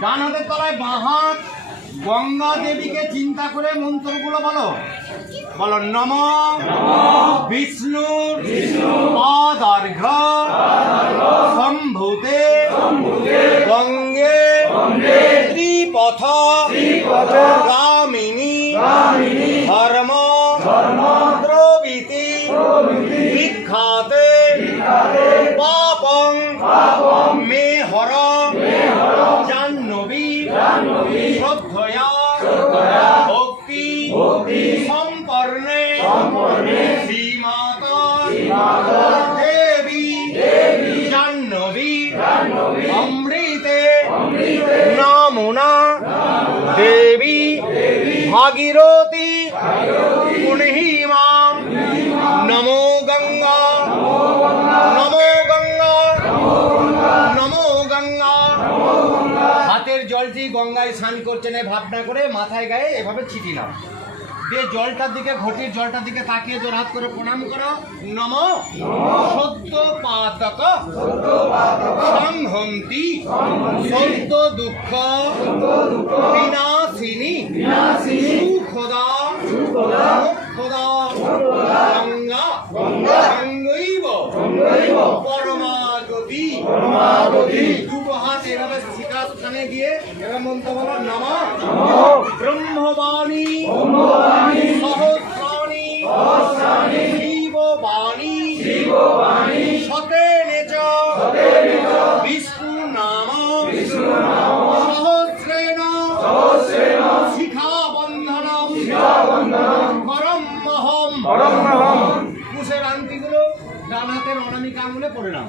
ডান হাতের তলায় বাঁ হাত। গঙ্গা দেবীকে চিন্তা করে মন্ত্রগুলো বলো। বলো, নম। বিষ্ণুর অদর্ঘ সম্ভূতে। গঙ্গে। ত্রিপথ। গামিনী ধর্ম। দ্রবিতি। বিখ্যাতে। নমুনা দেবী ভাগীরথী পুণ্যহিমা নমো গঙ্গা। নমো গঙ্গা। নমো গঙ্গা। হাতের জলটি গঙ্গায় স্নান করছে না ভাবনা করে মাথায় গায়ে এভাবে ছিটি নাও। দিয়ে জলটার দিকে ঘটির জলটার দিকে তাকিয়ে জোর হাত করে প্রণাম করো। নম সদ্য পাতক সংহন্তি সত্য দুঃখ বিনাশিনী সুখদা মুখদা গঙ্গা গঙ্গৈব পরমাগতি দুটো হাত এভাবে স্থানে গিয়ে এবার মন্ত্র বলো নম। ব্রহ্মবাণী। সহস্রাণী। শিববাণী। সতেনে চ। বিষ্ণু নাম সহস্রেণ। শিখা বন্ধনম পরমহম কুশের আংটিগুলো ডান হাতের অনামিকা আঙুলে পড়ে নাও।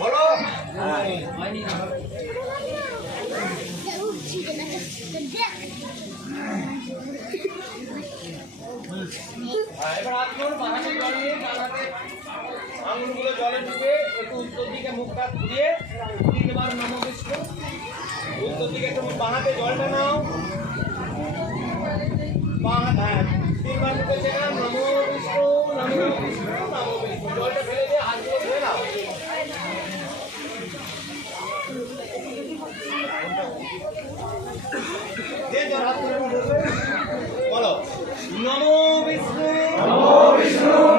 বলো এবার হাত করুন বাহাতে জল নিয়ে ডান হাতে আঙুলগুলো জলে ডুবে একটু উত্তর দিকে মুখ কাত ঘুরিয়ে তিনবার নম বিষ্ণু উত্তর দিকে একটু বাহাতে জলটা নাও বাহাত হ্যাঁ তিনবার মুখে চেয়ে নাও নম বিষ্ণু নম বিষ্ণু নম বিষ্ণু জলটা ফেলে দিয়ে হাতগুলো ধুয়ে নাও যে যার হাত ধরে বসে বলো নমো বিষ্ণু নমো বিষ্ণু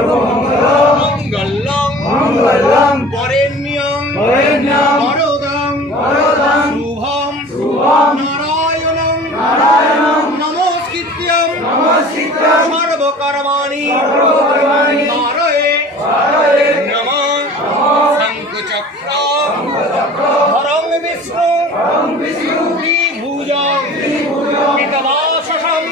মঙ্গলং মঙ্গলং বরেণ্যং বরেণ্যং বরদং বরদং শুভম শুভম নারায়ণং নারায়ণং নমস্কৃত্যং নমস্কৃত্যং সর্বকর্মাণি সর্বকর্মাণি হরয়ে হরয়ে নমঃ শঙ্খচক্র ধরং বিষ্ণু ধরং বিষ্ণু ত্রিভুজং ত্রিভুজং পিতবাসসম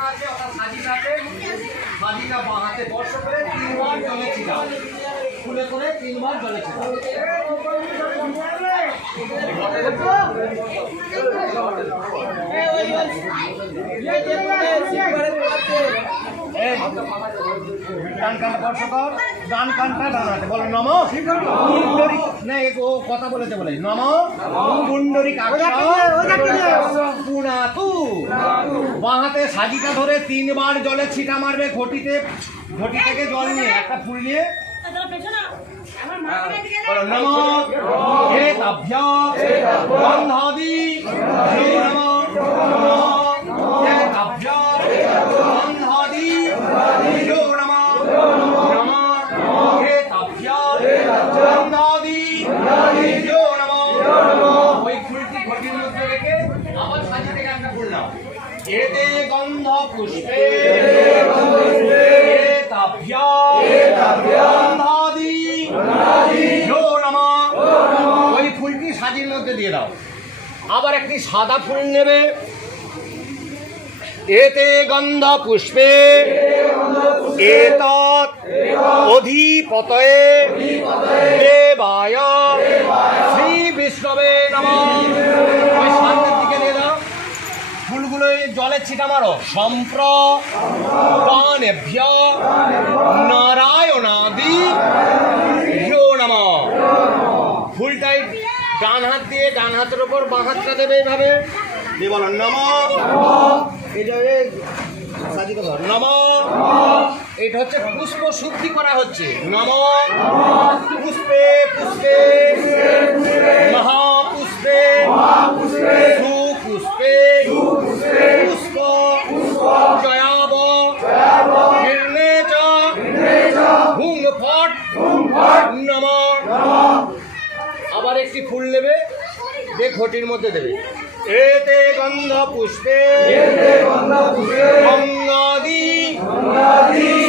পুষ্পপাত্রটা আছে অর্থাৎ সাজিটা আছে সাজিটা বাঁ হাতে স্পর্শ করে তিনবার জলে ছিটাও। খুলে করে তিনবার জলে ছিটাও। ডান কানটা স্পর্শ কর। ডান কানটা ডান হাতে। বলো নম। কুণ্ডরী না ও কথা বলেছে বলে। নম। কুণ্ডরী পুনাতু। বাঁ হাতে সাজিটা ধরে তিনবার জলে ছিটা মারবে ঘটিতে ঘটি থেকে জল নিয়ে একটা ফুল নিয়ে। বলো নম হে তাভ্য গন্ধাদি নম হে তাভ্য গন্ধাদি নম নম হে তাভ্য গন্ধাদি নম ওই ফুলটি ঘটির মধ্যে রেখে আবার সাজি থেকে একটা ফুল নাও এতে গন্ধ পুষ্পে তাভ্য গন্ধাদি যো নমঃ। ওই ফুলটি সাজির মধ্যে দিয়ে দাও আবার একটি সাদা ফুল নেবে এতে গন্ধ পুষ্পে এতৎ অধিপতয়ে দেবায় শ্রী বিষ্ণবে নমঃ ওই সামনের দিকে দিয়ে দাও জলের ছিটা মারো। সম্প্র প্রাণেভ্য নারায়ণাদি নমঃ। ফুলটাই ডান হাত দিয়ে, ডান হাতের ওপর বাঁ হাতটা দেবে এইভাবে। দিয়ে বলো এটা নম। এটা হচ্ছে পুষ্প শুদ্ধি করা হচ্ছে। নম। পুষ্পে পুষ্পে। মহাপুষ্পে। সুপুষ্পে পুষ্প জয়াব কীর্ণে চ হুং ফট নম আবার একটি ফুল নেবে যে ঘটির মধ্যে দেবে। এতে গন্ধ পুষ্পে। গঙ্গাদি।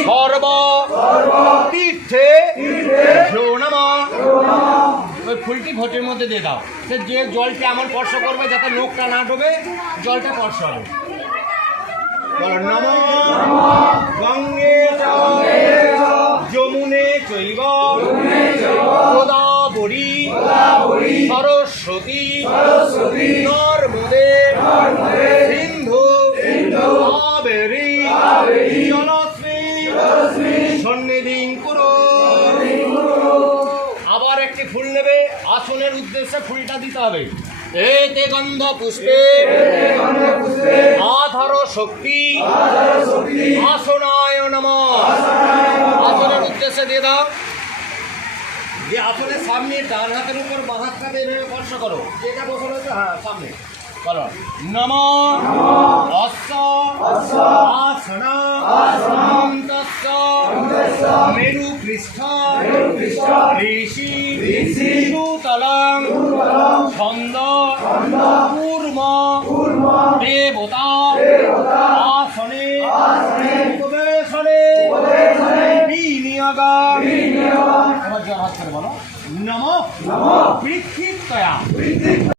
সর্ব। তীর্থে। নমঃ। ওই ফুলটি ঘটির মধ্যে দিয়ে দাও। সে যে জলটা এমন স্পর্শ করবে যাতে লোকটা না ডোবে জলটা স্পর্শ হবে। বলো নম গঙ্গে যমুনে চৈব। সরস্বতী। নর্মদে। সিন্ধু। কাবেরী। জলশ্রী। সন্নিধিং কুরু আবার একটি ফুল নেবে। আসনের উদ্দেশ্যে ফুলটা দিতে হবে। এতে গন্ধ পুষ্পে। আধার শক্তি। আসনায় নম। আসনের উদ্দেশ্যে দিয়ে দাও। যে আসনের সামনে ডান হাতের উপর বাঁ হাতটা দিয়ে এভাবে স্পর্শ করো। যেটা বসানো হয়েছে হ্যাঁ সামনে। বলো। আসন মেরু পৃষ্ঠ ছন্দ দেবতা আসনে বিনিয়োগ করে নম বিক্ষিপ্তয়া